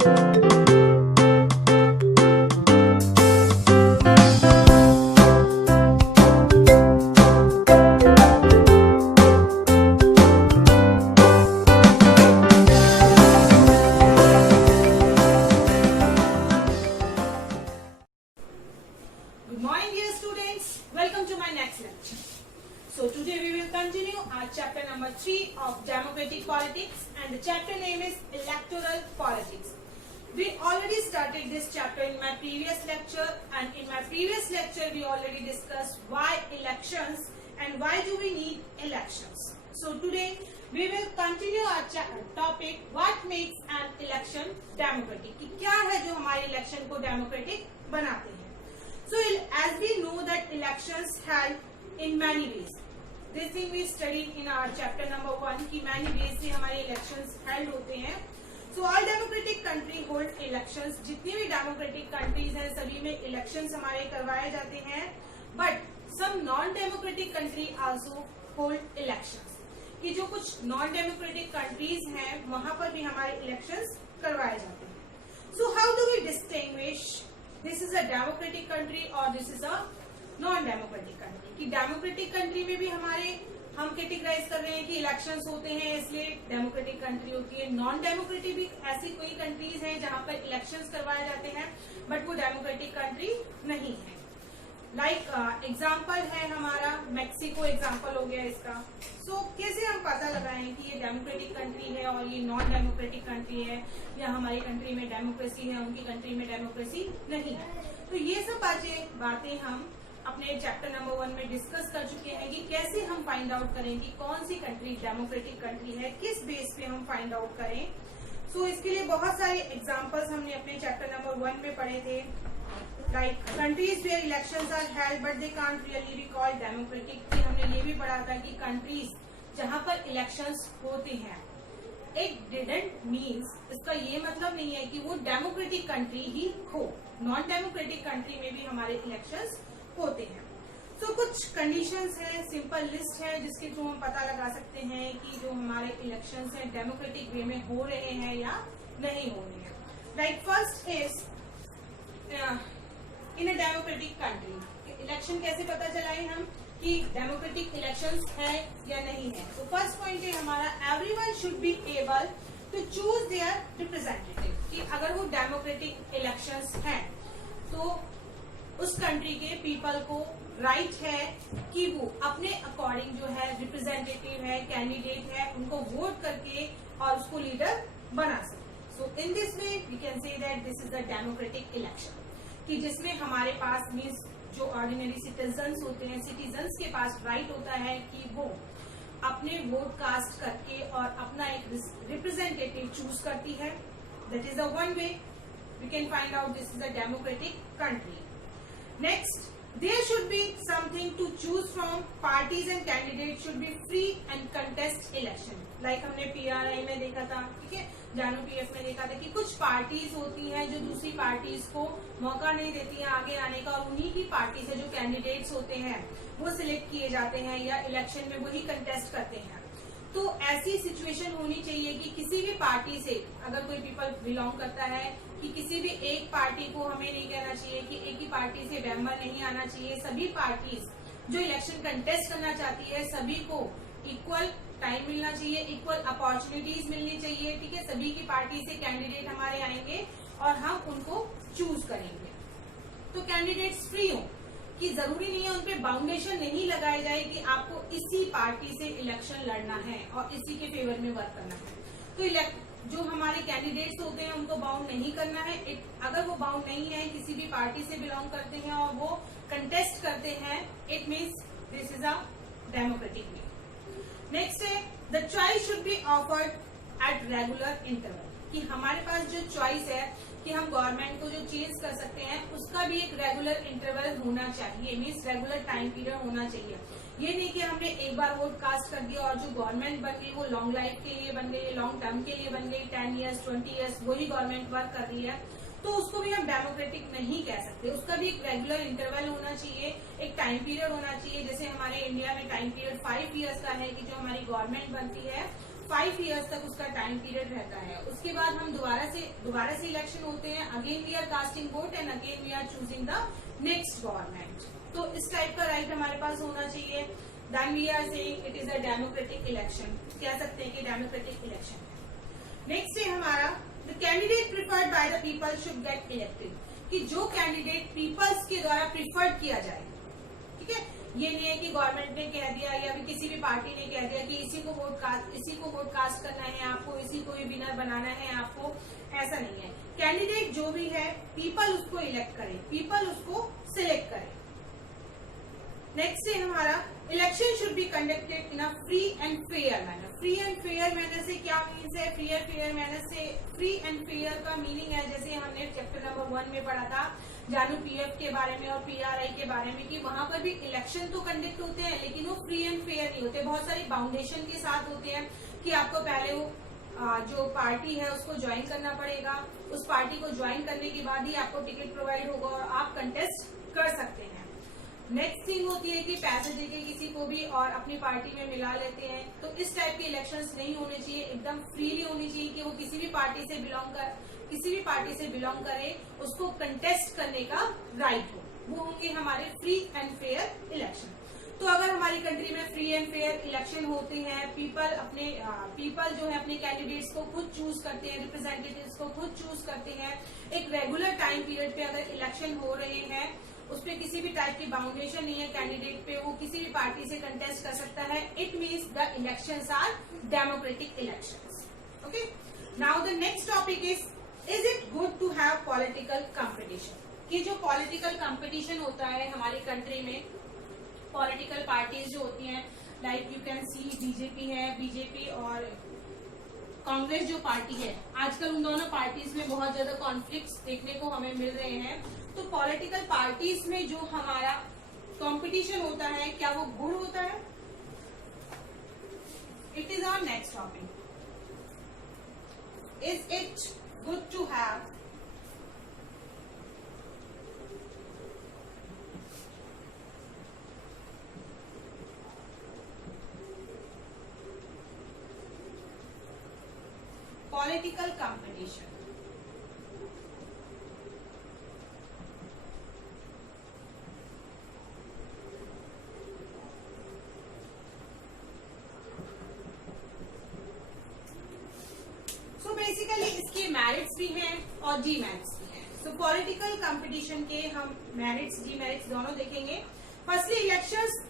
Good morning, dear students. Welcome to my next lecture. So today we will continue our chapter number 3 of democratic politics, and the chapter name is electoral politics. We already started this chapter in my previous lecture, and in my previous lecture we already discussed why elections and why do we need elections. So today we will continue our topic what makes an election democratic. कि क्या है जो हमारे election को democratic बनाते हैं. So as we know that elections held in many ways. This thing we studied in our chapter number 1 कि many ways से हमारे elections held होते हैं. So all democratic country hold elections. जितनी भी democratic countries हैं सभी में elections हमारे करवाए जाते हैं. But some non-democratic country also hold elections. कि जो कुछ non-democratic countries हैं वहाँ पर भी हमारे elections करवाए जाते हैं. So how do we distinguish this is a democratic country or this is a non-democratic country? कि democratic country में भी हमारे हम कैटेगराइज कर रहे हैं कि इलेक्शंस होते हैं इसलिए डेमोक्रेटिक कंट्री होती है. नॉन डेमोक्रेटिक भी ऐसी कोई कंट्रीज हैं जहां पर इलेक्शंस करवाए जाते हैं बट वो डेमोक्रेटिक कंट्री नहीं है. लाइक एग्जांपल है हमारा मेक्सिको एग्जांपल हो गया इसका. सो कैसे हम पता लगाएं कि ये डेमोक्रेटिक कंट्री है और ये नॉन डेमोक्रेटिक कंट्री है, या हमारी कंट्री में डेमोक्रेसी है उनकी कंट्री में डेमोक्रेसी नहीं है. तो ये सब बातें हम अपने चैप्टर नंबर 1 में डिस्कस कर चुके हैं कि कैसे हम फाइंड आउट करें कि कौन सी कंट्री डेमोक्रेटिक कंट्री है, किस बेस पे हम फाइंड आउट करें. सो इसके लिए बहुत सारे एग्जांपल्स हमने अपने चैप्टर नंबर 1 में पढ़े थे. Like countries where elections are held but they can't really be called democratic. हमने ये भी पढ़ा था कि कंट्रीज जहां पर इलेक्शंस होते हैं इट डिडंट मीन्स इसका ये मतलब नहीं है कि वो डेमोक्रेटिक कंट्री ही हो. नॉन डेमोक्रेटिक कंट्री में भी हमारे इलेक्शंस होते हैं. तो कुछ कंडीशंस हैं, सिंपल लिस्ट है जिसके थ्रू हम पता लगा सकते हैं कि जो हमारे इलेक्शंस हैं डेमोक्रेटिक वे में हो रहे हैं या नहीं हो रहे हैं. Like first is in a democratic country election कैसे पता चलाएं हम कि डेमोक्रेटिक इलेक्शंस है या नहीं है. तो फर्स्ट पॉइंट है हमारा everyone should be able to choose their representative. कि अगर वो डेमोक्रेटिक इलेक्शंस हैं तो उस कंट्री के पीपल को राइट है कि वो अपने अकॉर्डिंग जो है रिप्रेजेंटेटिव है, कैंडिडेट है, उनको वोट करके और उसको लीडर बना सके. So in this way we can say that this is a democratic election कि जिसमें हमारे पास मीन्स जो ऑर्डिनरी सिटीजन्स होते हैं, सिटीजन्स के पास राइट होता है कि वो अपने वोट कास्ट करके और अपना एक रिप्रेजेंटेटिव चूज करती है. That is the one way we can find out this is a democratic country. Next, there should be something to choose from. Parties and candidates should be free and contest election. Like हमने PRI में देखा था, ठीक है, जानू PF में देखा था कि कुछ पार्टीज होती हैं जो दूसरी पार्टीज को मौका नहीं देती हैं आगे आने का, और उन्हीं की पार्टी से जो कैंडिडेट्स होते हैं वो सिलेक्ट किए जाते हैं या इलेक्शन में वही कंटेस्ट करते हैं. तो ऐसी सिचुएशन होनी चाहिए कि किसी भी पार्टी से अगर कोई पीपल बिलोंग करता है कि किसी भी एक पार्टी को हमें नहीं कहना चाहिए कि एक ही पार्टी से मेंबर नहीं आना चाहिए. सभी पार्टीज जो इलेक्शन कंटेस्ट करना चाहती है सभी को इक्वल टाइम मिलना चाहिए, इक्वल अपॉर्चुनिटीज मिलनी चाहिए. ठीक है, सभी की पार्टी से कैंडिडेट हमारे आएंगे और हम उनको चूज करेंगे. तो कैंडिडेट्स फ्री हो कि जरूरी नहीं है उनपे बाउंडेशन नहीं लगाई जाए कि आपको इसी पार्टी से इलेक्शन लड़ना है और इसी के फेवर में वर्क करना है. तो जो हमारे कैंडिडेट्स होते हैं उनको बाउंड नहीं करना है. अगर वो बाउंड नहीं है, किसी भी पार्टी से बिलोंग करते हैं और वो कंटेस्ट करते हैं, it means this is a democratic way. Next है the choice should be offered at regular interval. कि हमारे पास जो चॉइस है कि हम गवर्नमेंट को जो चेंज कर सकते हैं उसका भी एक रेगुलर इंटरवल होना चाहिए. मीन्स रेगुलर टाइम पीरियड होना चाहिए. ये नहीं कि हमने एक बार वोट कास्ट कर दिया और जो गवर्नमेंट बन गई वो लॉन्ग लाइफ के लिए बन गई, लॉन्ग टर्म के लिए बन गई, 10 years 20 years वही गवर्नमेंट वर्क कर रही है, तो उसको भी हम डेमोक्रेटिक नहीं कह सकते. उसका भी एक रेगुलर इंटरवल होना चाहिए, एक टाइम पीरियड होना चाहिए. जैसे हमारे इंडिया में टाइम पीरियड 5 years का है कि जो हमारी गवर्नमेंट बनती है 5 ईयर्स तक उसका टाइम पीरियड रहता है। उसके बाद हम दोबारा से इलेक्शन होते हैं, again we are casting vote and again we are choosing the next government. तो इस टाइप का राइट हमारे पास होना चाहिए। Then we are saying it is a democratic election, कह सकते हैं कि डेमोक्रेटिक इलेक्शन है। नेक्स्ट है हमारा the candidate preferred by the people should get elected, कि जो कैंडिडेट पीपल्स के द्वारा प्रिफर्ड किया जाए, ठीक है। ये नहीं है कि गवर्नमेंट ने कह दिया या फिर किसी भी पार्टी ने कह दिया कि इसी को वोट कास्ट करना है आपको, इसी को ही विनर बनाना है आपको, ऐसा नहीं है। कैंडिडेट जो भी है पीपल उसको इलेक्ट करे, पीपल उसको सिलेक्ट करे। नेक्स्ट है हमारा election should be conducted in a free and fair manner. Free and fair manner से क्या मीन्स है? फ्री एंड फेयर मैनर से फ्री एंड फेयर का मीनिंग है, जैसे हमने चैप्टर नंबर 1 में पढ़ा था जानू पीएफ के बारे में और पीआरआई के बारे में, कि वहां पर भी इलेक्शन तो कंडक्ट होते हैं लेकिन वो फ्री एंड फेयर नहीं होते, बहुत सारी बाउंडेशन के साथ होते हैं कि आपको पहले वो जो पार्टी है उसको ज्वाइन करना पड़ेगा, उस पार्टी को ज्वाइन करने के बाद ही आपको टिकट प्रोवाइड होगा और आप कंटेस्ट कर सकते हैं। नेक्स्ट थिंग होती है कि पैसे देके किसी को भी और अपनी पार्टी में मिला लेते हैं, तो इस टाइप के इलेक्शंस नहीं होने चाहिए, एकदम फ्रीली होनी चाहिए कि वो किसी भी पार्टी से बिलोंग करे, उसको कंटेस्ट करने का राइट हो, वो होंगे हमारे फ्री एंड फेयर इलेक्शन। तो अगर हमारी कंट्री में फ्री एंड फेयर इलेक्शन होते हैं, पीपल जो है अपने कैंडिडेट्स को खुद चूज करते हैं, रिप्रेजेंटेटिव्स को खुद चूज करते हैं, एक रेगुलर टाइम पीरियड पे अगर इलेक्शन हो रहे हैं, उस पे किसी भी टाइप की बाउंडेशन नहीं है कैंडिडेट पे, वो किसी भी पार्टी से कंटेस्ट कर सकता है, it means the elections are democratic elections. Okay, now the next topic is it good to have political competition? कि जो पॉलिटिकल कंपटीशन होता है हमारी कंट्री में, पॉलिटिकल पार्टीज जो होती हैं, like you can see BJP और कांग्रेस जो पार्टी है, आजकल उन दोनों पार्टीज में बहुत ज्यादा कॉन्फ्लिक्ट्स देखने को हमें मिल रहे हैं। तो पॉलिटिकल पार्टीज में जो हमारा कंपटीशन होता है, क्या वो गुड होता है? It is our next topic. Is it good to have political competition? So basically इसके मेरिट्स भी हैं और जी मेरिट्स भी हैं। सो पॉलिटिकल कंपटीशन के हम मेरिट्स जी मेरिट्स दोनों देखेंगे। Firstly elections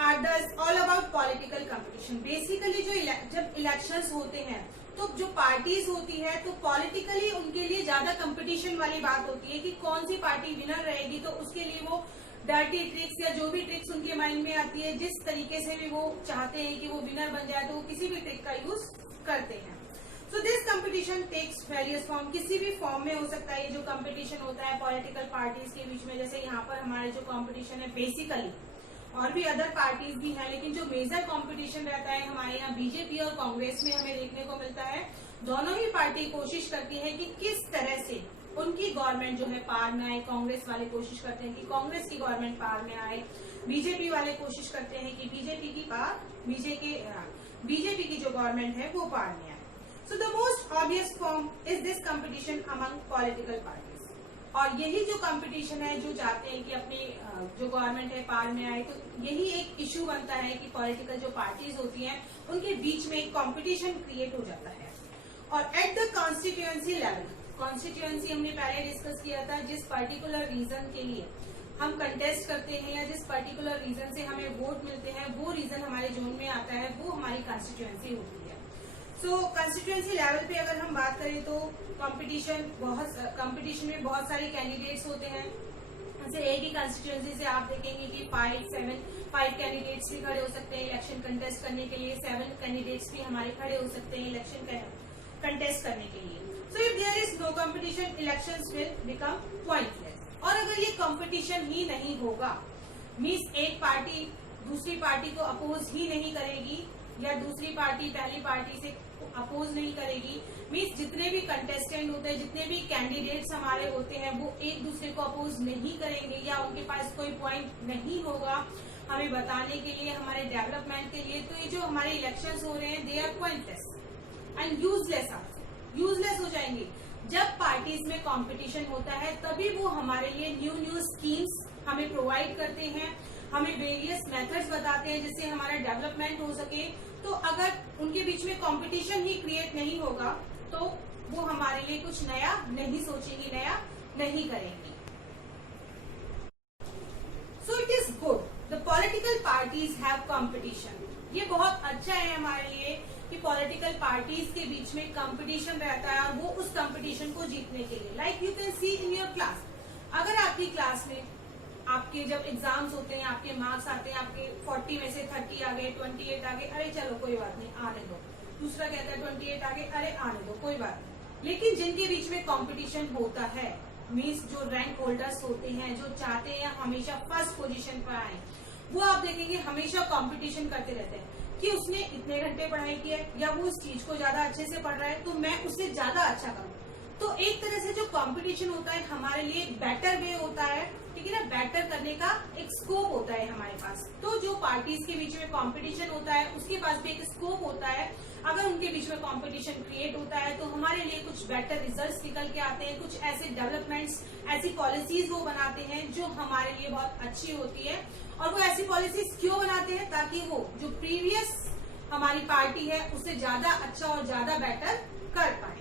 are all about political competition. Basically जब इलेक्शंस होते हैं तो जो पार्टीज होती है तो पॉलिटिकली उनके लिए ज्यादा कंपटीशन वाली बात होती है कि कौन सी पार्टी विनर रहेगी, तो उसके लिए वो डर्टी ट्रिक्स या जो भी ट्रिक्स उनके माइंड में आती है, जिस तरीके से भी वो चाहते हैं कि वो विनर बन जाए, तो वो किसी भी ट्रिक का यूज करते हैं। So this competition takes various form, किसी भी फॉर्म में हो सकता है। ये जो कंपटीशन होता है पॉलिटिकल पार्टीज के बीच में, जैसे यहाँ पर हमारे जो कंपटीशन है बेसिकली, और भी अदर पार्टीज भी हैं, लेकिन जो मेजर कंपटीशन रहता है हमारे यहाँ बीजेपी और कांग्रेस में हमें देखने को मिलता है। दोनों ही पार्टी कोशिश करती है कि किस तरह से उनकी गवर्नमेंट जो है पार में आए। कांग्रेस वाले कोशिश करते हैं कि कांग्रेस की गवर्नमेंट पार में आए, बीजेपी वाले कोशिश करते हैं कि बीजेपी की जो गवर्नमेंट है वो पार में आए। So the most obvious form is this competition among political parties. और यही जो कंपटीशन है, जो चाहते हैं कि अपनी जो गवर्नमेंट है पार में आए, तो यही एक इश्यू बनता है कि पॉलिटिकल जो पार्टीज होती हैं उनके बीच में एक कंपटीशन क्रिएट हो जाता है। और at the constituency level, constituency हमने पहले डिस्कस किया था, जिस पर्टिकुलर रीजन के लिए हम कंटेस्ट करते हैं या जिस पर्टिकुलर रीजन से हमें वोट मिलते हैं, वो रीजन हमारे जोन में आता है, वो हमारी कॉन्स्टिट्यूएंसी होती है। सो कॉन्स्टिट्यूएंसी लेवल पे अगर हम बात करें तो कंपटीशन में बहुत सारे कैंडिडेट्स होते हैं। जैसे एक ही कॉन्स्टिट्यूएंसी से आप देखेंगे कि 5 कैंडिडेट्स भी खड़े हो सकते हैं इलेक्शन कंटेस्ट करने के लिए, 7 कैंडिडेट्स भी हमारे खड़े हो सकते हैं इलेक्शन कंटेस्ट करने के लिए। So if there is no competition, elections will become pointless. और अगर ये कंपटीशन ही नहीं होगा, मीन्स एक पार्टी दूसरी पार्टी को अपोज ही नहीं करेगी या दूसरी पार्टी पहली पार्टी से अपोज नहीं करेगी, मीन्स जितने भी कंटेस्टेंट होते हैं, जितने भी कैंडिडेट्स हमारे होते हैं, वो एक दूसरे को अपोज नहीं करेंगे या उनके पास कोई पॉइंट नहीं होगा हमें बताने के लिए, हमारे डेवलपमेंट के लिए, तो ये जो हमारे इलेक्शंस हो रहे हैं they are pointless. And useless also, useless हो जाएंगे। जब पार्टीज में कंपटीशन होता है तभी वो हमारे लिए न्यू स्कीम्स हमें प्रोवाइड करते हैं, हमें वेरियस मेथड्स बताते हैं जिससे हमारा डेवलपमेंट हो सके। तो अगर उनके बीच में कंपटीशन ही क्रिएट नहीं होगा तो वो हमारे लिए कुछ नया नहीं सोचेंगे, नया नहीं करेंगे। So it is good the political parties have competition. ये बहुत अच्छा है हमारे लिए कि पॉलिटिकल पार्टीज के बीच में कंपटीशन रहता है और वो उस कंपटीशन को जीतने के लिए, like you can see in your class, अगर आपकी क्लास में आपके जब एग्जाम्स होते हैं, आपके मार्क्स आते हैं, आपके 40 में से 30 आ गए, 28 आ गए, अरे चलो कोई बात नहीं आने दो, दूसरा कहता है 28 आ गए, अरे आने दो कोई बात नहीं। लेकिन जिनके बीच में कंपटीशन होता है, मीन्स जो रैंक होल्डर्स होते हैं, जो चाहते हैं हमेशा फर्स्ट पोजीशन पर आए, वो आप देखेंगे हमेशा कंपटीशन करते रहते हैं कि उसने इतने घंटे पढ़ाई की है या वो इस चीज को ज्यादा अच्छे से पढ़ रहा है तो मैं उससे ज्यादा अच्छा करूँ। तो एक तरह से जो कंपटीशन होता है हमारे लिए एक बेटर वे होता है, ठीक है ना, बेटर करने का एक स्कोप होता है हमारे पास। तो जो पार्टीज के बीच में कंपटीशन होता है उसके पास भी एक स्कोप होता है। अगर उनके बीच में कंपटीशन क्रिएट होता है तो हमारे लिए कुछ बेटर रिजल्ट्स निकल के आते हैं, कुछ ऐसे डेवलपमेंट्स, ऐसी पॉलिसीज वो बनाते हैं जो हमारे लिए बहुत अच्छी होती है। और वो ऐसी पॉलिसीज क्यों बनाते हैं? ताकि वो जो प्रीवियस हमारी पार्टी है उससे ज्यादा अच्छा और ज्यादा बेटर कर पाए।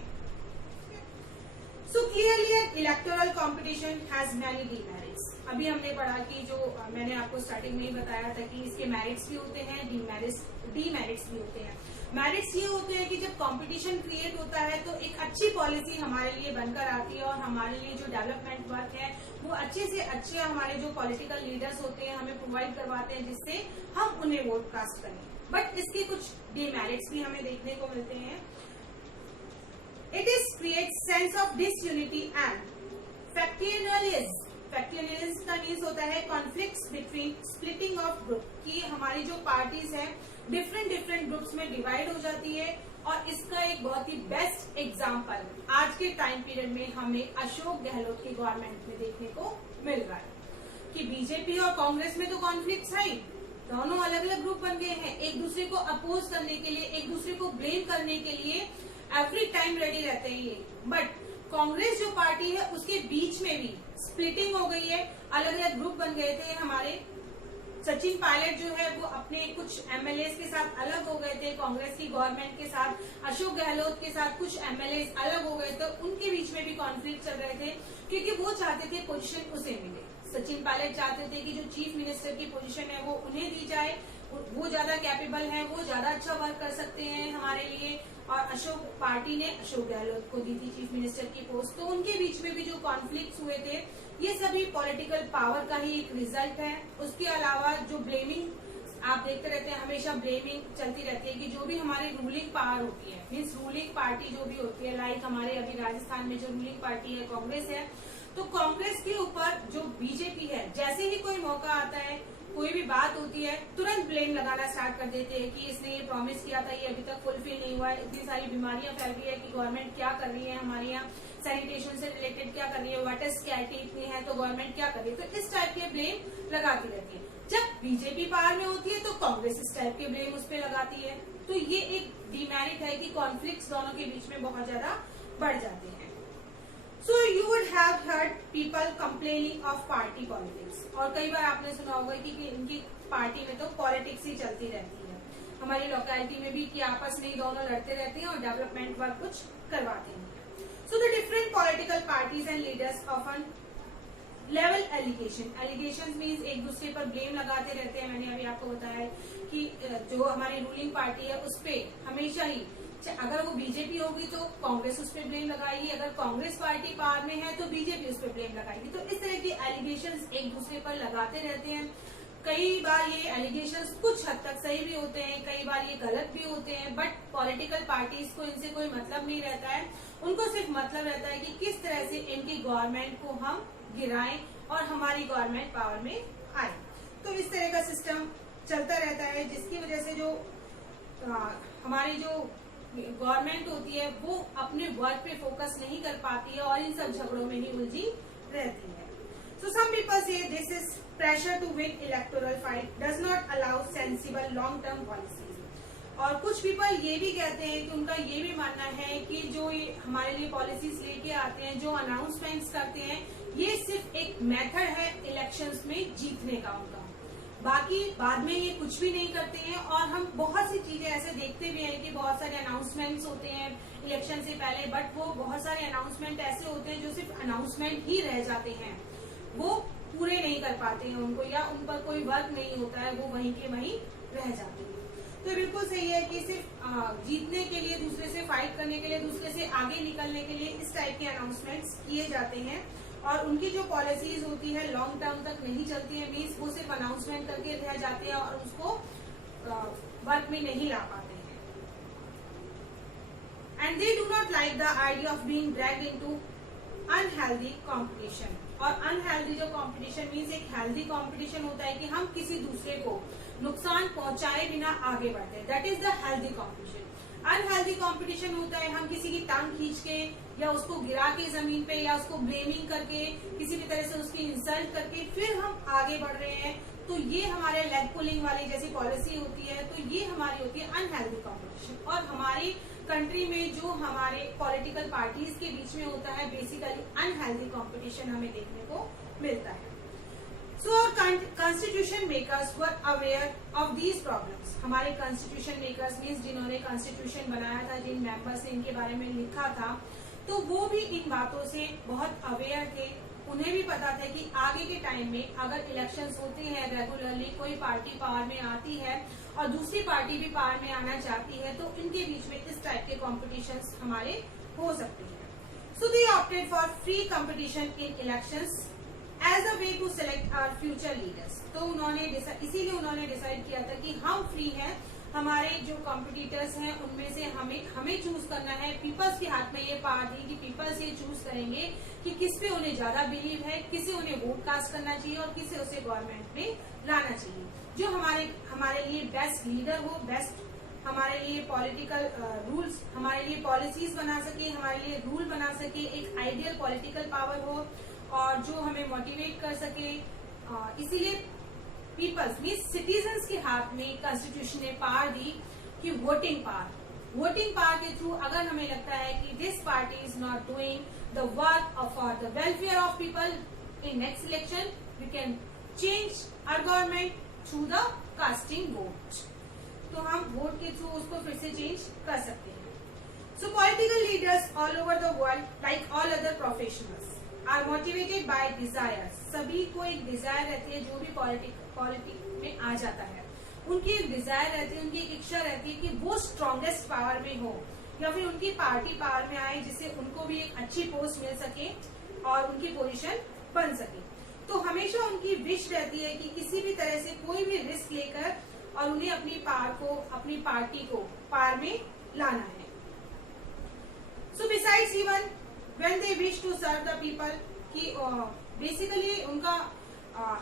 So clearly an electoral competition has many demerits. अभी हमने पढ़ा कि जो मैंने आपको स्टार्टिंग में ही बताया था कि इसके मेरिट्स भी होते हैं, डीमेरिट्स भी होते हैं। मेरिट्स ये होते हैं कि जब कंपटीशन क्रिएट होता है तो एक अच्छी पॉलिसी हमारे लिए बनकर आती है और हमारे लिए जो डेवलपमेंट वर्क है वो अच्छे से अच्छे हमारे जो पॉलिटिकल लीडर्स होते हैं हमें प्रोवाइड करवाते हैं जिससे हम उन्हें वोट कास्ट करें। बट इसके कुछ डीमेरिट्स भी हमें देखने को मिलते हैं। It is creates sense of disunity and factionalism. Factionalism का मीन्स होता है conflicts between splitting of group, कि हमारी जो पार्टीज है डिफरेंट ग्रुप्स में डिवाइड हो जाती है। और इसका एक बहुत ही बेस्ट एग्जाम्पल आज के टाइम पीरियड में हमें अशोक गहलोत की गवर्नमेंट में देखने को मिल रहा है कि बीजेपी और कांग्रेस में तो कॉन्फ्लिक्ट है, दोनों अलग अलग ग्रुप बन गए हैं, एक दूसरे को अपोज करने के लिए, एक दूसरे को ब्लेम करने के लिए एवरी टाइम रेडी रहते हैं ये। बट कांग्रेस जो पार्टी है उसके बीच में भी स्प्लिटिंग हो गई है, अलग अलग ग्रुप बन गए थे। हमारे सचिन पायलट जो है वो अपने कुछ एमएलए के साथ अलग हो गए थे, कांग्रेस की गवर्नमेंट के साथ, अशोक गहलोत के साथ कुछ एमएलए अलग हो गए थे, उनके बीच में भी कॉन्फ्लिक्ट चल रहे थे क्योंकि वो चाहते थे पोजीशन उसे मिले। सचिन पायलट चाहते थे कि जो चीफ मिनिस्टर की पोजीशन है वो उन्हें दी जाए, वो ज्यादा कैपेबल है, वो ज्यादा अच्छा वर्क कर सकते हैं हमारे लिए। और अशोक पार्टी ने अशोक गहलोत को दी थी चीफ मिनिस्टर की पोस्ट। तो उनके बीच में भी जो कॉन्फ्लिक्ट हुए थे ये सभी पॉलिटिकल पावर का ही एक रिजल्ट है। उसके अलावा जो ब्लेमिंग आप देखते रहते हैं, हमेशा ब्लेमिंग चलती रहती है कि जो भी हमारी रूलिंग पावर होती है, मीन्स रूलिंग पार्टी जो भी होती है, लाइक हमारे अभी राजस्थान में जो रूलिंग पार्टी है कांग्रेस है, तो कांग्रेस के ऊपर जो बीजेपी है जैसे ही कोई मौका आता है, कोई भी बात होती है, तुरंत ब्लेम लगाना स्टार्ट कर देते हैं कि इसने ये प्रॉमिस किया था, ये अभी तक फुलफिल नहीं हुआ है, इतनी सारी बीमारियां फैल रही है कि गवर्नमेंट क्या कर रही है, हमारे यहाँ सैनिटेशन से रिलेटेड क्या कर रही है, वाटर स्कैर्सिटी इतनी है तो गवर्नमेंट क्या कर रही है। तो इस टाइप के ब्लेम लगाती रहती है। जब बीजेपी पावर में होती है तो कांग्रेस इस टाइप के ब्लेम उस पर लगाती है। तो ये एक डिमेरिट है कि कॉन्फ्लिक्ट दोनों के बीच में बहुत ज्यादा बढ़ जाते हैं। So you would have heard people complaining of party politics, और कई बार आपने सुना होगा कि इनकी पार्टी में तो पॉलिटिक्स ही चलती रहती है, हमारी लोकेलिटी में भी कि आपस में ही दोनों लड़ते रहते हैं और डेवलपमेंट वर्क कुछ करवाते हैं। So the different political parties and leaders often level allegation means एक दूसरे पर ब्लेम लगाते रहते हैं। मैंने अभी आपको बताया कि जो हमारी रूलिंग पार्टी है उस पर हमेशा ही, अगर वो बीजेपी होगी तो कांग्रेस उस पर ब्लेम लगाएगी, अगर कांग्रेस पार्टी पावर में है तो बीजेपी उस पर ब्लेम लगाएगी। तो इस तरह के एलिगेशंस एक दूसरे पर लगाते रहते हैं। कई बार ये एलिगेशंस कुछ हद तक सही भी होते हैं, कई बार ये गलत भी होते हैं, बट पॉलिटिकल पार्टीज को इनसे कोई मतलब नहीं रहता है। उनको सिर्फ मतलब रहता है कि किस तरह से इनकी गवर्नमेंट को हम गिराएं और हमारी गवर्नमेंट पावर में आए। तो इस तरह का सिस्टम चलता रहता है, जिसकी वजह से जो हमारी जो गवर्नमेंट होती है वो अपने वर्क पे फोकस नहीं कर पाती है और इन सब झगड़ों में ही उलझी रहती है। So some people say this is pressure to win electoral fight does not allow sensible long term policies. और कुछ पीपल ये भी कहते हैं कि उनका ये भी मानना है कि जो ये हमारे लिए पॉलिसीज लेके आते हैं, जो अनाउंसमेंट्स करते हैं, ये सिर्फ एक मेथड है इलेक्शंस में जीतने का उनका, बाकी बाद में ये कुछ भी नहीं करते हैं। और हम बहुत सी चीजें ऐसे देखते भी हैं कि बहुत सारे अनाउंसमेंट्स होते हैं इलेक्शन से पहले, बट वो बहुत सारे अनाउंसमेंट ऐसे होते हैं जो सिर्फ अनाउंसमेंट ही रह जाते हैं, वो पूरे नहीं कर पाते हैं उनको, या उन पर कोई वर्क नहीं होता है, वो वहीं के वहीं रह जाते हैं। तो बिल्कुल सही है कि सिर्फ जीतने के लिए, दूसरे से फाइट करने के लिए, दूसरे से आगे निकलने के लिए इस टाइप के अनाउंसमेंट्स किए जाते हैं, और उनकी जो पॉलिसीज होती है लॉन्ग टर्म तक नहीं चलती है, मीन्स वो सिर्फ अनाउंसमेंट करके रह जाते हैं और उसको वर्क में नहीं ला पाते हैं। And they do not like the idea of being dragged into unhealthy competition. और अनहेल्दी जो कंपटीशन मीन्स एक हेल्दी कंपटीशन होता है कि हम किसी दूसरे को नुकसान पहुंचाए बिना आगे बढ़ते हैं, that is the healthy competition. Unhealthy competition होता है हम किसी की टांग खींच के या उसको गिरा के जमीन पे या उसको ब्लेमिंग करके किसी भी तरह से उसकी इंसल्ट करके फिर हम आगे बढ़ रहे हैं, तो ये हमारे लेग पुलिंग वाली जैसी पॉलिसी होती है, तो ये हमारी होती है अनहेल्दी कंपटीशन। और हमारी कंट्री में जो हमारे पॉलिटिकल पार्टीज के बीच में होता है बेसिकली अनहेल्दी कंपटीशन हमें देखने को मिलता है। So our constitution makers were aware of these problems. हमारे constitution makers मीन्स जिन्होंने constitution बनाया था, जिन मेंबर्स ने इनके बारे में लिखा था, तो वो भी इन बातों से बहुत अवेयर थे। उन्हें भी पता था कि आगे के टाइम में अगर इलेक्शंस होते हैं रेगुलरली, कोई पार्टी पावर में आती है और दूसरी पार्टी भी पावर में आना चाहती है, तो इनके बीच में इस टाइप के कॉम्पिटिशन्स हमारे हो सकते हैं। So they opted for free competition in elections as a way to select our future leaders. तो इसीलिए उन्होंने डिसाइड किया था कि हम फ्री हैं, हमारे जो कॉम्पिटिटर्स हैं उनमें से हमें चूज करना है। पीपल्स के हाथ में ये पावर दी कि पीपल्स ये चूज करेंगे कि किस पे उन्हें ज्यादा बिलीव है, किसे उन्हें वोट कास्ट करना चाहिए और किसे उसे गवर्नमेंट में लाना चाहिए, जो हमारे लिए बेस्ट लीडर हो, बेस्ट हमारे लिए पॉलिटिकल रूल्स, हमारे लिए पॉलिसीज बना सके, हमारे लिए रूल बना सके, एक आइडियल पॉलिटिकल पावर हो और जो हमें मोटिवेट कर सके। इसीलिए पीपल्स मीन्स सिटीजन्स के हाथ में कॉन्स्टिट्यूशन ने पावर दी कि वोटिंग पावर के थ्रू अगर हमें लगता है कि this party is not doing the work for the welfare of people in next election, we can change our government through the casting vote. तो हम वोट के थ्रू उसको फिर से चेंज कर सकते हैं। So political leaders all over the world like all other professionals are motivated by desire. सभी को एक डिजायर रहती है, जो भी पॉलिटिक्स में आ जाता है उनकी एक डिजायर रहती है, उनकी एक इच्छा रहती है कि वो स्ट्रॉन्गेस्ट पावर में हो या फिर उनकी पार्टी पावर में आए, जिससे उनको भी एक अच्छी पोस्ट मिल सके और उनकी पोजीशन बन सके। तो हमेशा उनकी विश रहती है कि किसी भी तरह से कोई भी रिस्क लेकर और उन्हें अपनी पावर को, अपनी पार्टी को पावर में लाना है। So besides even when they wish to serve the people, कि बेसिकली उनका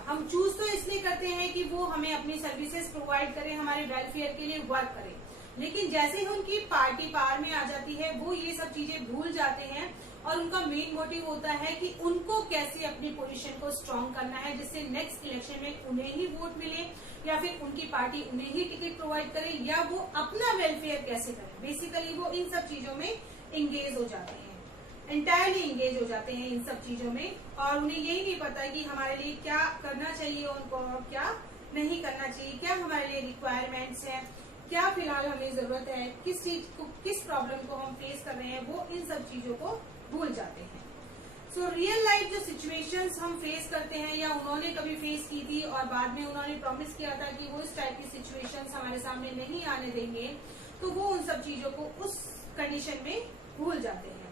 हम चूज तो इसलिए करते हैं कि वो हमें अपनी सर्विसेज प्रोवाइड करें, हमारे वेलफेयर के लिए वर्क करें, लेकिन जैसे ही उनकी पार्टी पावर में आ जाती है वो ये सब चीजें भूल जाते हैं और उनका मेन मोटिव होता है कि उनको कैसे अपनी पोजीशन को स्ट्रांग करना है, जिससे नेक्स्ट इलेक्शन में उन्हें ही वोट मिले या फिर उनकी पार्टी उन्हें ही टिकट प्रोवाइड करे, या वो अपना वेलफेयर कैसे करे। बेसिकली वो इन सब चीजों में इंगेज हो जाते हैं, एंटायरली इंगेज हो जाते हैं इन सब चीजों में, और उन्हें यही नहीं पता कि हमारे लिए क्या करना चाहिए उनको और क्या नहीं करना चाहिए, क्या हमारे लिए रिक्वायरमेंट्स हैं, क्या फिलहाल हमें जरूरत है, किस चीज को, किस प्रॉब्लम को हम फेस कर रहे हैं, वो इन सब चीजों को भूल जाते हैं। सो रियल लाइफ जो सिचुएशंस हम फेस करते हैं या उन्होंने कभी फेस की थी और बाद में उन्होंने प्रॉमिस किया था कि वो इस टाइप की सिचुएशंस हमारे सामने नहीं आने देंगे, तो वो उन सब चीजों को उस कंडीशन में भूल जाते हैं।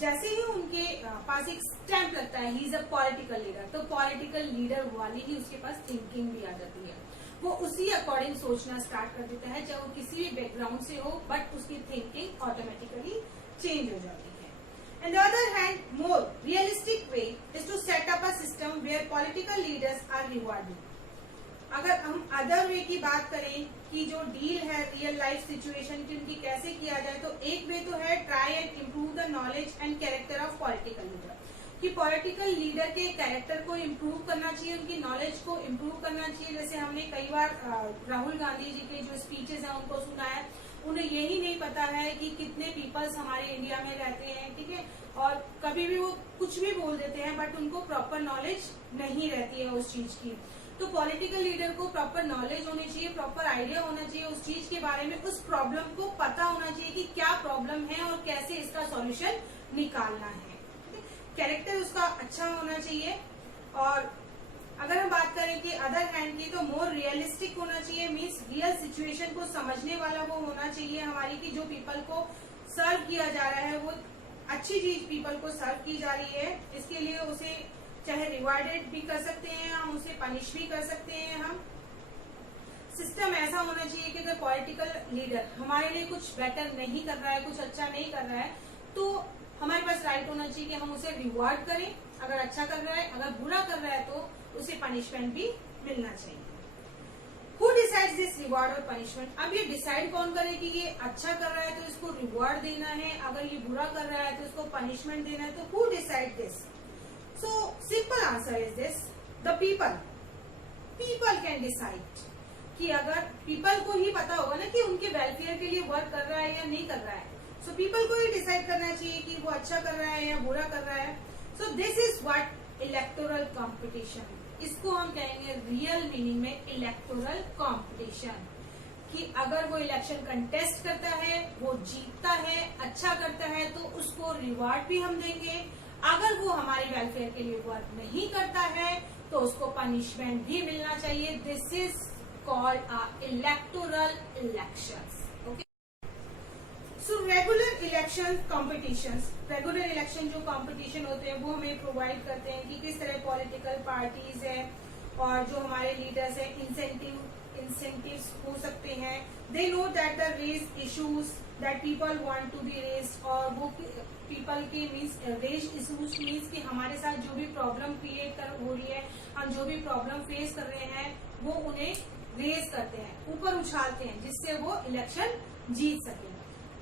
जैसे ही उनके पास एक स्टैंप लगता है, he is a political leader, तो पॉलिटिकल लीडर वाली ही उसके पास थिंकिंग भी आ जाती है, वो उसी अकॉर्डिंग सोचना स्टार्ट कर देता है, चाहे वो किसी भी बैकग्राउंड से हो, बट उसकी थिंकिंग ऑटोमेटिकली चेंज हो जाती है। On the other hand, more realistic way is to set up a system where political leaders are rewarded. अगर हम अदर वे की बात करें कि जो डील है रियल लाइफ सिचुएशन की उनकी कैसे किया जाए, तो एक वे तो है try and improve the knowledge and character of political leader, कि पॉलिटिकल लीडर के कैरेक्टर को इम्प्रूव करना चाहिए, उनकी नॉलेज को इम्प्रूव करना चाहिए। जैसे हमने कई बार राहुल गांधी जी के जो स्पीचेस हैं उनको सुना है, उन्हें यही नहीं पता है कि कितने पीपल्स हमारे इंडिया में रहते हैं, ठीक है, और कभी भी वो कुछ भी बोल देते हैं, बट उनको प्रॉपर नॉलेज नहीं रहती है उस चीज की। तो पॉलिटिकल लीडर को प्रॉपर नॉलेज होनी चाहिए, प्रॉपर आइडिया होना चाहिए उस चीज के बारे में, उस प्रॉब्लम को पता होना चाहिए कि क्या प्रॉब्लम है और कैसे इसका सॉल्यूशन निकालना है। कैरेक्टर उसका अच्छा होना चाहिए। और अगर हम बात करें कि अदर हैंड की, तो मोर रियलिस्टिक होना चाहिए, मीन्स रियल सिचुएशन को समझने वाला वो होना चाहिए हमारी, की जो पीपल को सर्व किया जा रहा है वो अच्छी चीज पीपल को सर्व की जा रही है। इसके लिए उसे चाहे रिवार्डेड भी कर सकते हैं हम, उसे पनिश भी कर सकते हैं हम। सिस्टम ऐसा होना चाहिए कि अगर पॉलिटिकल लीडर हमारे लिए कुछ बेटर नहीं कर रहा है, कुछ अच्छा नहीं कर रहा है, तो हमारे पास राइट होना चाहिए कि हम उसे रिवार्ड करें, अगर अच्छा कर रहा है, अगर बुरा कर रहा है तो उसे पनिशमेंट भी मिलना चाहिए। Who decides this रिवार्ड और पनिशमेंट? अब ये डिसाइड कौन करे कि ये अच्छा कर रहा है तो इसको रिवार्ड देना है, अगर ये बुरा कर रहा है तो इसको पनिशमेंट देना है, तो who decide this? So simple answer is this: the people. People can decide कि अगर पीपल को ही पता होगा ना कि उनके वेलफेयर के लिए वर्क कर रहा है या नहीं कर रहा है, सो पीपल को ही डिसाइड करना चाहिए कि वो अच्छा कर रहा है या बुरा कर रहा है। So this is what electoral competition, इसको हम कहेंगे रियल मीनिंग में इलेक्टोरल कंपटीशन, कि अगर वो इलेक्शन कंटेस्ट करता है, वो जीतता है, अच्छा करता है, तो उसको रिवार्ड भी हम देंगे। अगर वो हमारे वेलफेयर के लिए वर्क नहीं करता है तो उसको पनिशमेंट भी मिलना चाहिए। This is called electoral elections. Okay, so regular election competitions, regular election जो कॉम्पिटिशन होते हैं वो हमें प्रोवाइड करते हैं कि किस तरह पॉलिटिकल पार्टीज है और जो हमारे लीडर्स है इंसेंटिव्स हो सकते हैं। They know that the raise issues that people want to be raised, और वो पीपल के मीन्स रेज इश्यूज मीन्स कि हमारे साथ जो भी प्रॉब्लम क्रिएट हो रही है, हम जो भी प्रॉब्लम फेस कर रहे हैं वो उन्हें रेज करते हैं, ऊपर उछालते हैं, जिससे वो इलेक्शन जीत सके।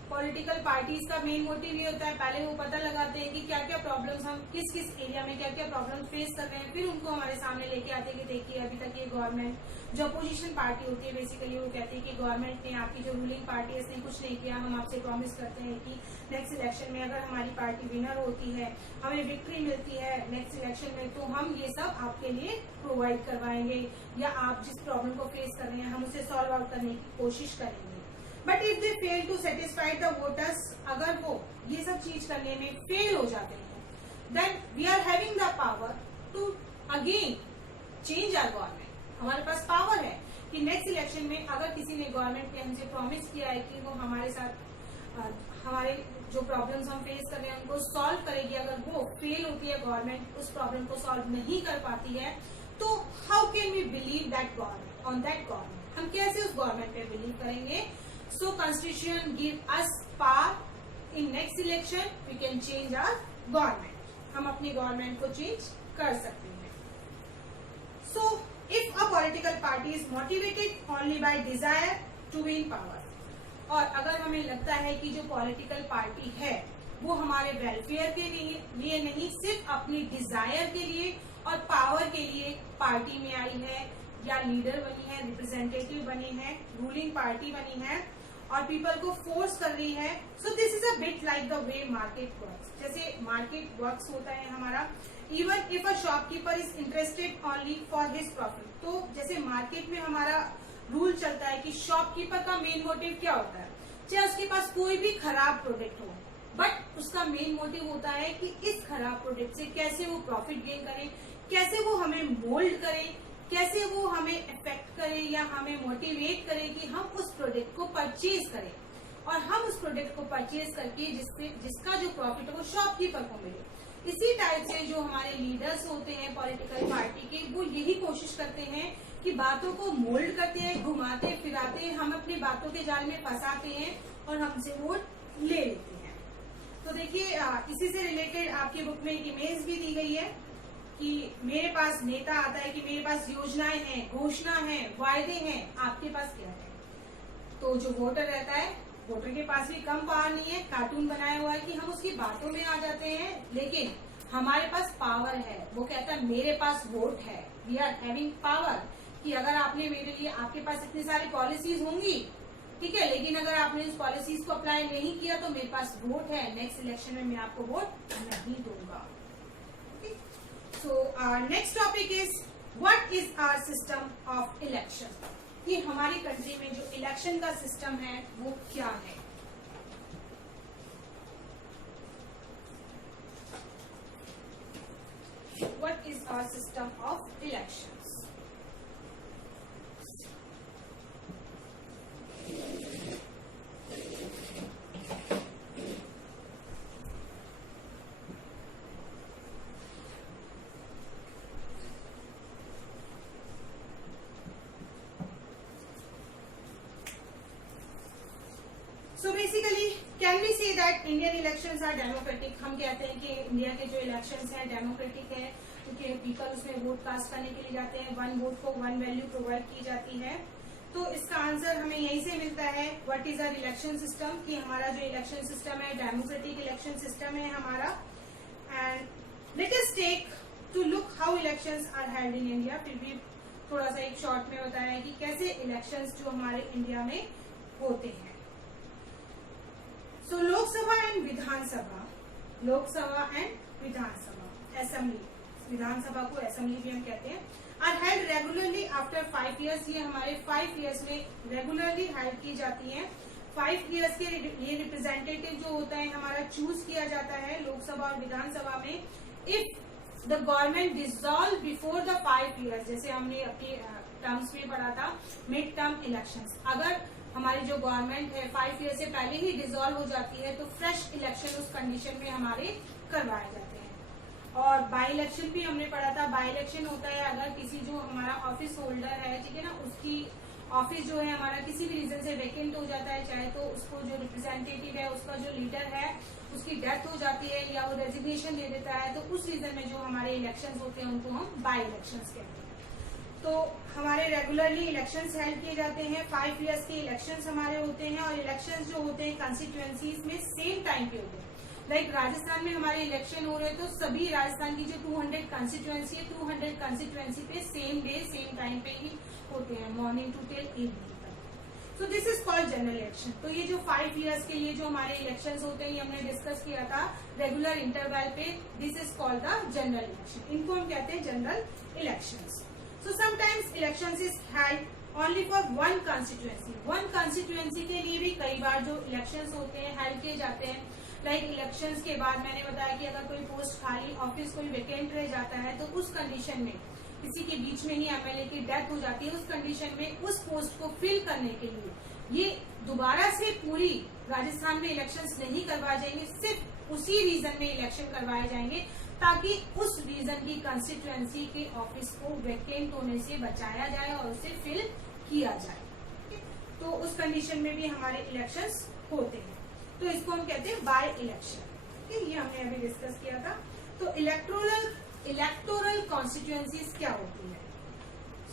पॉलिटिकल पार्टीज का मेन मोटिव ये होता है, पहले वो पता लगाते हैं कि क्या क्या प्रॉब्लम्स हम किस किस एरिया में क्या क्या प्रॉब्लम्स फेस कर रहे हैं, फिर उनको हमारे सामने लेके आते हैं कि देखिए अभी तक ये गवर्नमेंट जो अपोजिशन पार्टी होती है बेसिकली वो कहती है कि गवर्नमेंट ने, आपकी जो रूलिंग पार्टी है इसने कुछ नहीं किया, हम आपसे प्रॉमिस करते हैं कि नेक्स्ट इलेक्शन में अगर हमारी पार्टी विनर होती है, हमें विक्ट्री मिलती है नेक्स्ट इलेक्शन में, तो हम ये सब आपके लिए प्रोवाइड करवाएंगे, या आप जिस प्रॉब्लम को फेस कर रहे हैं हम उसे सॉल्व आउट करने की कोशिश करेंगे। But if they fail to satisfy the voters, अगर वो ये सब चीज करने में फेल हो जाते हैं, then we are having the power to again change our government. हमारे पास पावर है कि नेक्स्ट इलेक्शन में अगर किसी ने गवर्नमेंट ने हमसे प्रॉमिस किया है कि वो हमारे साथ हमारे जो प्रॉब्लम्स हम फेस कर रहे हैं उनको सॉल्व करेगी, अगर वो फेल होती है गवर्नमेंट उस प्रॉब्लम को सॉल्व नहीं कर पाती है, तो how can we believe that government on that government? हम कैसे उस गवर्नमेंट पे बिलीव करेंगे? So Constitution give us power in next election we can change our government. हम अपनी गवर्नमेंट को चेंज कर सकते हैं। So if a political party is motivated only by desire to win power, और अगर हमें लगता है कि जो पॉलिटिकल पार्टी है वो हमारे वेलफेयर के लिए नहीं, सिर्फ अपनी डिजायर के लिए और पावर के लिए पार्टी में आई है या लीडर बनी है, रिप्रेजेंटेटिव बनी है, रूलिंग पार्टी बनी है और पीपल को फोर्स कर रही है, so this is a bit like the way market works. जैसे मार्केट वर्क्स होता है हमारा, even if a shopkeeper is interested only for his profit, तो जैसे मार्केट में हमारा रूल चलता है कि शॉपकीपर का मेन मोटिव क्या होता है, चाहे उसके पास कोई भी खराब प्रोडक्ट हो, बट उसका मेन मोटिव होता है कि इस खराब प्रोडक्ट से कैसे वो प्रॉफिट गेन करे, कैसे वो हमें मोल्ड करे, कैसे वो हमें इफेक्ट करे या हमें मोटिवेट करे कि हम उस प्रोडक्ट को परचेज करें, और हम उस प्रोडक्ट को परचेज करके जिसका जो प्रॉफिट है वो शॉपकीपर को मिले। इसी टाइप से जो हमारे लीडर्स होते हैं पॉलिटिकल पार्टी के, वो यही कोशिश करते हैं कि बातों को मोल्ड करते हैं, घुमाते फिराते हम अपनी बातों के जाल में फंसाते हैं और हमसे वोट ले लेते हैं। तो देखिए इसी से रिलेटेड आपकी बुक में एक इमेज भी दी गई है कि मेरे पास नेता आता है कि मेरे पास योजनाएं हैं, घोषणा है, वायदे हैं, आपके पास क्या है? तो जो वोटर रहता है, वोटर के पास भी कम पावर नहीं है, कार्टून बनाया हुआ है कि हम उसकी बातों में आ जाते हैं, लेकिन हमारे पास पावर है। वो कहता है मेरे पास वोट है, वी आर हैविंग पावर, कि अगर आपने मेरे लिए, आपके पास इतनी सारी पॉलिसीज होंगी ठीक है, लेकिन अगर आपने उस पॉलिसीज को अप्लाई नहीं किया तो मेरे पास वोट है, नेक्स्ट इलेक्शन में मैं आपको वोट नहीं दूंगा। So next topic is what is our system of election, कि हमारी कंट्री में जो इलेक्शन का सिस्टम है वो क्या है। What is our system of elections? So basically, can we say that Indian elections are democratic? हम कहते हैं कि इंडिया के जो इलेक्शंस हैं डेमोक्रेटिक है, क्योंकि पीपल उसमें वोट कास्ट करने के लिए जाते हैं, वन वोट को वन वैल्यू प्रोवाइड की जाती है। तो इसका आंसर हमें यहीं से मिलता है, what is our election system, कि हमारा जो इलेक्शन सिस्टम है डेमोक्रेटिक इलेक्शन सिस्टम है हमारा। And let us take to look how elections are held in India. फिर भी थोड़ा सा एक शॉर्ट में बताया है कि कैसे इलेक्शंस जो हमारे इंडिया में होते हैं। So Lok Sabha and Vidhan Sabha, Lok Sabha and Vidhan Sabha, assembly, Vidhan Sabha को असेंबली भी हम कहते हैं, are held regularly after 5 years। ये हमारे 5 years में रेगुलरली हेल्ड की जाती हैं। 5 years के लिए रिप्रेजेंटेटिव जो होता है हमारा चूज किया जाता है लोकसभा और विधानसभा में। If the government dissolve before the 5 years, जैसे हमने अपनी टर्म्स में पढ़ा था मिड टर्म इलेक्शंस, अगर हमारी जो गवर्नमेंट है 5 years से पहले ही डिसॉल्व हो जाती है तो फ्रेश इलेक्शन उस कंडीशन में हमारे करवाए जाते हैं। और बाई इलेक्शन भी हमने पढ़ा था, बाई इलेक्शन होता है अगर किसी जो हमारा ऑफिस होल्डर है, ठीक है ना, उसकी ऑफिस जो है हमारा किसी भी रीजन से वेकेंट हो जाता है, चाहे तो उसको जो रिप्रेजेंटेटिव है, उसका जो लीडर है, उसकी डेथ हो जाती है या वो रेजिग्नेशन दे देता है, तो उस रीजन में जो हमारे इलेक्शन होते हैं उनको हम बाई इलेक्शन कहते हैं। तो हमारे रेगुलरली इलेक्शंस हेल्ड किए जाते हैं, 5 years के इलेक्शंस हमारे होते हैं। और इलेक्शंस जो होते हैं कंस्टिट्यूएंसीज में सेम टाइम पे होते हैं। लाइक राजस्थान में हमारे इलेक्शन हो रहे हैं तो सभी राजस्थान की जो 200 कंस्टिट्यूएंसी है, 200 कंस्टिट्यूएंसी पे सेम डे सेम टाइम पे ही होते हैं, मॉर्निंग टू टिल इवनिंग तक। So this is called general election. तो ये जो 5 years के लिए जो हमारे इलेक्शंस होते हैं ये हमने डिस्कस किया था रेगुलर इंटरवल पे, this is called the general election. इनको हम कहते हैं general elections. So sometimes elections is held only for one constituency। one constituency के लिए भी कई बार जो elections होते हैं held किए जाते हैं। लाइक इलेक्शंस के बाद मैंने बताया कि अगर कोई पोस्ट खाली, ऑफिस कोई वेकेंट रह जाता है तो उस कंडीशन में किसी के बीच में ही एमएलए की डेथ हो जाती है, उस कंडीशन में उस पोस्ट को फिल करने के लिए ये दोबारा से पूरी राजस्थान में इलेक्शंस नहीं करवाए जाएंगे, सिर्फ उसी रीजन में इलेक्शन करवाए जाएंगे ताकि उस रीजन की कंस्टिट्यूएंसी के ऑफिस को वेकेंट होने से बचाया जाए और उसे फिल किया जाए। तो उस कंडीशन में भी हमारे इलेक्शंस होते हैं, तो इसको हम कहते हैं बाय इलेक्शन। ये हमने अभी डिस्कस किया था। तो इलेक्टोरल कॉन्स्टिट्यूएंसीज क्या होती है?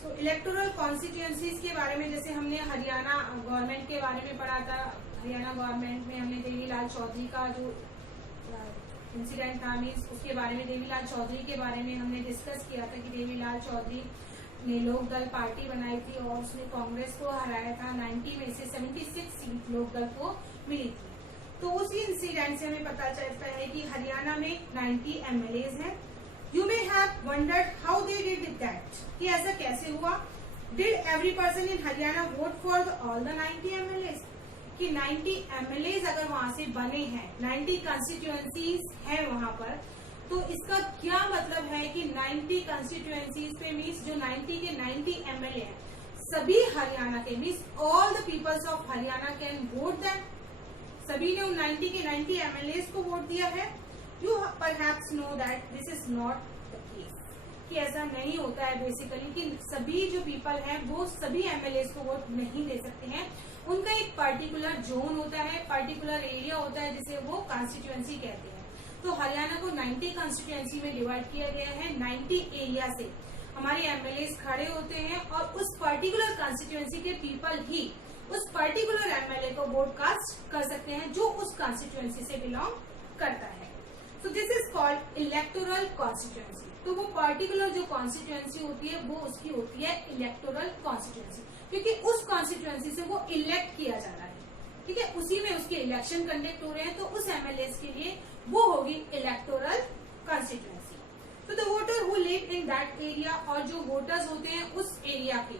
सो इलेक्टोरल कॉन्स्टिट्यूएंसीज के बारे में जैसे हमने हरियाणा गवर्नमेंट के बारे में पढ़ा था, हरियाणा गवर्नमेंट में हमने देवीलाल चौधरी का जो इंसिडेंट था, मीन्स उसके बारे में देवीलाल चौधरी के बारे में हमने डिस्कस किया था कि देवीलाल चौधरी ने लोक दल पार्टी बनाई थी और उसने कांग्रेस को हराया था। 90 में से 76 सीट लोक दल को मिली थी। तो उसी इंसिडेंट से हमें पता चलता है कि हरियाणा में 90 MLAs हैं। You may have wondered how they did that, कि ऐसा कैसे हुआ। Did every person in Haryana vote for all the 90 MLAs, कि 90 MLAs अगर वहां से बने हैं, 90 कंस्टिट्यूएंसीज है वहां पर, तो इसका क्या मतलब है कि 90 कंस्टिट्यूएंसीज पे मीन्स जो 90 के 90 MLA हैं सभी हरियाणा के, means all the peoples of Haryana can vote that. सभी ने उन 90 के 90 MLAs को वोट दिया है। You perhaps know that this is not the case, कि ऐसा नहीं होता है बेसिकली, कि सभी जो पीपल हैं वो सभी MLAs को वोट नहीं दे सकते हैं। उनका एक पर्टिकुलर जोन होता है, पर्टिकुलर एरिया होता है जिसे वो कॉन्स्टिट्यूएंसी कहते हैं। तो हरियाणा को 90 कॉन्स्टिट्यूएंसी में डिवाइड किया गया है। 90 एरिया से हमारे MLAs खड़े होते हैं और उस पर्टिकुलर कॉन्स्टिट्यूएंसी के पीपल ही उस पर्टिकुलर MLA को वोट कास्ट कर सकते हैं जो उस कॉन्स्टिट्यूएंसी से बिलोंग करता है। So this is called electoral constituency. तो वो पर्टिकुलर जो कॉन्स्टिट्यूएंसी होती है वो उसकी होती है इलेक्टोरल कॉन्स्टिट्यूएंसी, क्योंकि उस कॉन्स्टिट्यूएंसी से वो इलेक्ट किया जा रहा है, ठीक है, उसी में उसके इलेक्शन कंडक्ट हो रहे हैं, तो उस एमएलए के लिए वो होगी इलेक्टोरल कॉन्स्टिट्यूएंसी। तो the voter who live in that area, और जो वोटर्स होते हैं उस एरिया के,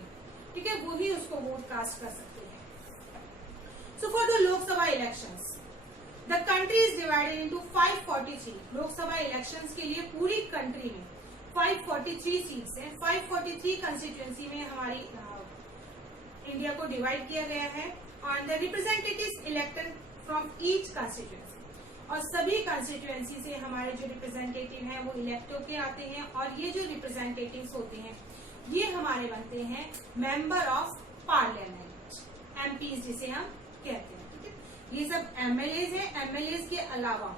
ठीक है, वो ही उसको वोट कास्ट कर सकते हैं। So for the Lok Sabha elections the country is divided into 543। Lok Sabha elections के लिए पूरी कंट्री में 543 सीट्स हैं। 543 कंस्टिट्यूएंसी में हमारी इंडिया को डिवाइड किया गया है, और the representatives elected from each constituency, और सभी कंस्टिट्यूएंसी से हमारे जो रिप्रेजेंटेटिव हैं वो इलेक्ट होके आते हैं, और ये जो रिप्रेजेंटेटिव्स होते हैं ये हमारे बनते हैं मेंबर ऑफ पार्लियामेंट, एमपीज जिसे हम कहते हैं, ठीक है। ये सब एमएलएज हैं। एमएलएज के अलावा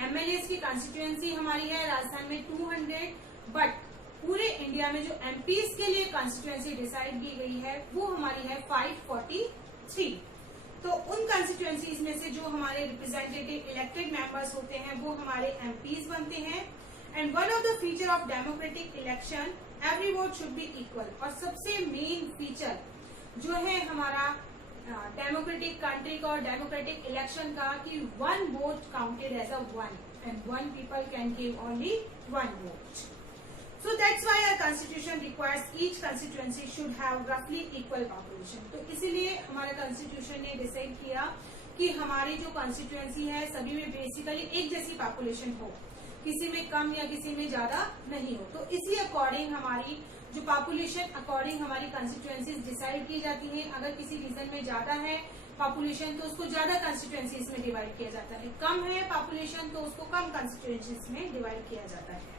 एमएलएज की कंस्टिट्यूएंसी हमारी है राजस्थान में 200, बट पूरे इंडिया में जो एमपीज के लिए कंस्टिट्यूएंसी डिसाइड की गई है वो हमारी है 543। तो उन कंस्टिट्यूएंसीज में से जो हमारे रिप्रेजेंटेटिव इलेक्टेड मेंबर्स होते हैं वो हमारे एमपीज बनते हैं। And one of the feature of democratic election, every vote should be equal. और सबसे मेन फीचर जो है हमारा डेमोक्रेटिक कंट्री का और डेमोक्रेटिक इलेक्शन का, कि one vote counted as a one, and one people can give only one vote. So that's why our constitution requires each constituency should have roughly equal population. तो इसीलिए हमारा constitution ने decide किया कि हमारी जो constituency है सभी में बेसिकली एक जैसी population हो, किसी में कम या किसी में ज्यादा नहीं हो। तो इसी अकॉर्डिंग हमारी जो population अकॉर्डिंग हमारी constituencies डिसाइड की जाती हैं। अगर किसी रीजन में ज्यादा है पॉपुलेशन तो उसको ज्यादा कंस्टिट्यूएंसीज में डिवाइड किया जाता है, कम है पॉपुलेशन तो उसको कम कंस्टिट्यूएंसीज में डिवाइड किया जाता है।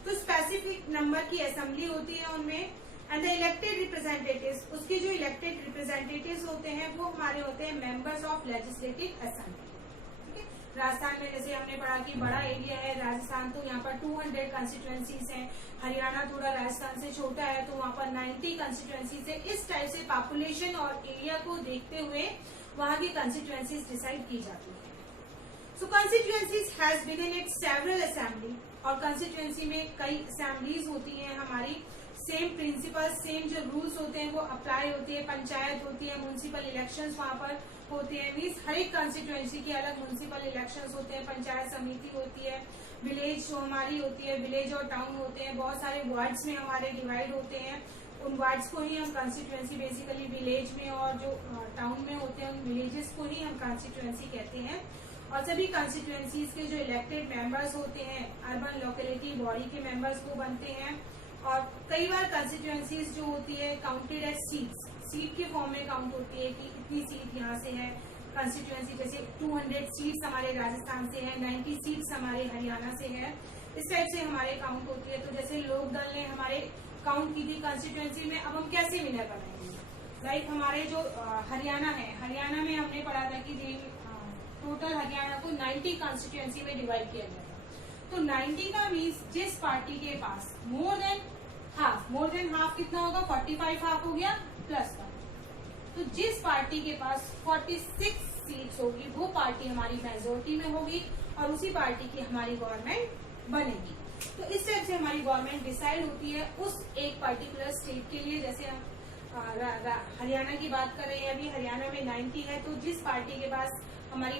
तो स्पेसिफिक नंबर की असेंबली होती है उनमें, एंड द इलेक्टेड रिप्रेजेंटेटिव्स, उसके जो इलेक्टेड रिप्रेजेंटेटिव्स होते हैं वो हमारे होते हैं मेंबर्स ऑफ लेजिस्लेटिव असेंबली, ठीक है। राजस्थान में जैसे हमने पढ़ा कि बड़ा एरिया है राजस्थान, तो यहाँ पर 200 कंस्टिट्यूएंसीज हैं। हरियाणा थोड़ा राजस्थान से छोटा है तो वहाँ पर 90 कंस्टिट्यूएंसीज है। इस टाइप से पॉपुलेशन और एरिया को देखते हुए वहाँ की कंस्टिट्यूएंसीज डिसाइड की जाती है। So constituencies has within it several assembly, और कंस्टिट्यूएंसी में कई असेंबलीज होती हैं हमारी। सेम प्रिंसिपल, सेम जो रूल्स होते हैं वो अप्लाई होते हैं। पंचायत होती है, म्युनिसिपल इलेक्शंस वहाँ पर होते हैं। मीन्स हर एक कंस्टिट्यूएंसी के अलग म्युनिसिपल इलेक्शंस होते हैं, पंचायत समिति होती है, विलेज जो हमारी होती है, विलेज और टाउन होते हैं। बहुत सारे वार्ड्स में हमारे डिवाइड होते हैं, उन वार्ड्स को ही हम कंस्टिट्यूएंसी बेसिकली विलेज में, और जो टाउन में होते हैं उन विलेजेस को ही हम कंस्टिट्यूएंसी कहते हैं। और सभी कंस्टिट्यूएंसीज के जो इलेक्टेड मेंबर्स होते हैं अर्बन लोकेलिटी बॉडी के मेंबर्स को बनते हैं। और कई बार कंस्टिट्यूएंसीज जो होती है काउंटेड एज सीट्स, सीट के फॉर्म में काउंट होती है कि इतनी सीट यहाँ से है कंस्टिट्यूएंसी। जैसे 200 सीट्स हमारे राजस्थान से है, 90 सीट्स हमारे हरियाणा से है, इस टाइप से हमारे काउंट होती है। तो जैसे लोक दल ने हमारे काउंट की थी कंस्टिट्यूएंसी में, अब हम कैसे विनर बनाएंगे। लाइक हमारे जो हरियाणा है, हरियाणा में हमने पढ़ा था कि टोटल हरियाणा को 90 कंस्टिट्यूएंसी में डिवाइड किया गया था। तो 90 का मीन्स जिस पार्टी के पास मोर देन हाफ कितना होगा, 45 हाफ हो गया प्लस 1। तो जिस पार्टी के पास 46 सीट्स होगी वो पार्टी हमारी मेजोरिटी में होगी, और उसी पार्टी की हमारी गवर्नमेंट बनेगी। तो इस टाइप से हमारी गवर्नमेंट डिसाइड होती है उस एक पर्टिकुलर स्टेट के लिए। जैसे हम हरियाणा की बात कर रहे हैं, अभी हरियाणा में 90 है, तो जिस पार्टी के पास हमारी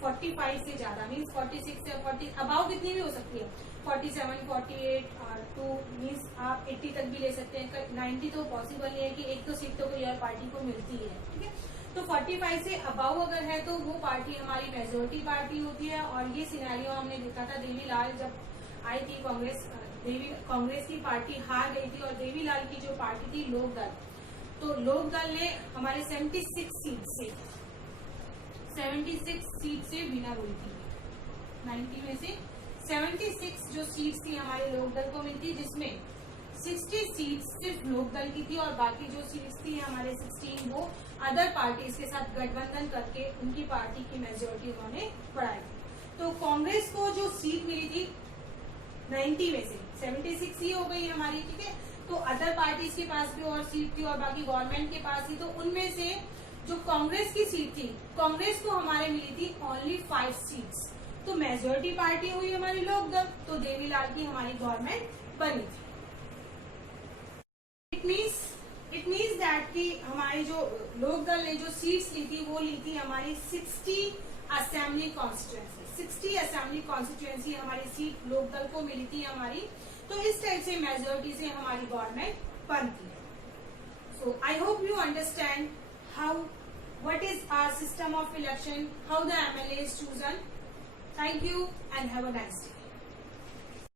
45 से ज्यादा मीन्स 46 से 40 अबाउ कितनी भी हो सकती है, 47, 48 और 2 मीन्स आप 80 तक भी ले सकते हैं। 90 तो पॉसिबल नहीं है कि एक तो सीट तो कोई और पार्टी को मिलती है, ठीक है। तो 45 से अबाउ अगर है तो वो पार्टी हमारी मेजोरिटी पार्टी होती है। और ये सिनेरियो हमने देखा था देवीलाल जब आई थी कांग्रेस की पार्टी हार गई थी, और देवीलाल की जो पार्टी थी लोक दल, तो लोक दल ने हमारे 76 सीट से विनर हुई थी। 90 में से 76 जो सीट्स थी हमारे लोक दल को मिलती, जिसमें 60 सीट्स सिर्फ लोक दल की थी, और बाकी जो सीट्स थी हमारे 16 वो अदर पार्टीज के साथ गठबंधन करके उनकी पार्टी की मेजोरिटी उन्होंने बढ़ाई थी। तो कांग्रेस को जो सीट मिली थी 90 में से 76 ही हो गई हमारी, ठीक है। तो अदर पार्टीज के पास भी और सीट थी और बाकी गवर्नमेंट के पास ही, तो उनमें से जो कांग्रेस की सीट थी, कांग्रेस को हमारे मिली थी ओनली 5 सीट्स। तो मेजोरिटी पार्टी हुई हमारी लोकदल, तो देवीलाल की हमारी गवर्नमेंट बनी थी। इट मीन्स दैट कि हमारी जो लोकदल ने जो सीट्स ली थी वो ली थी हमारी 60 असेंबली कॉन्स्टिट्यूएंसी। 60 असेंबली कॉन्स्टिट्यूएंसी हमारी सीट लोकदल को मिली थी हमारी। तो इस टाइप से मेजोरिटी से हमारी गवर्नमेंट बनती है। So I hope you understand what is our system of election, how the MLA is chosen. Thank you and have a nice day.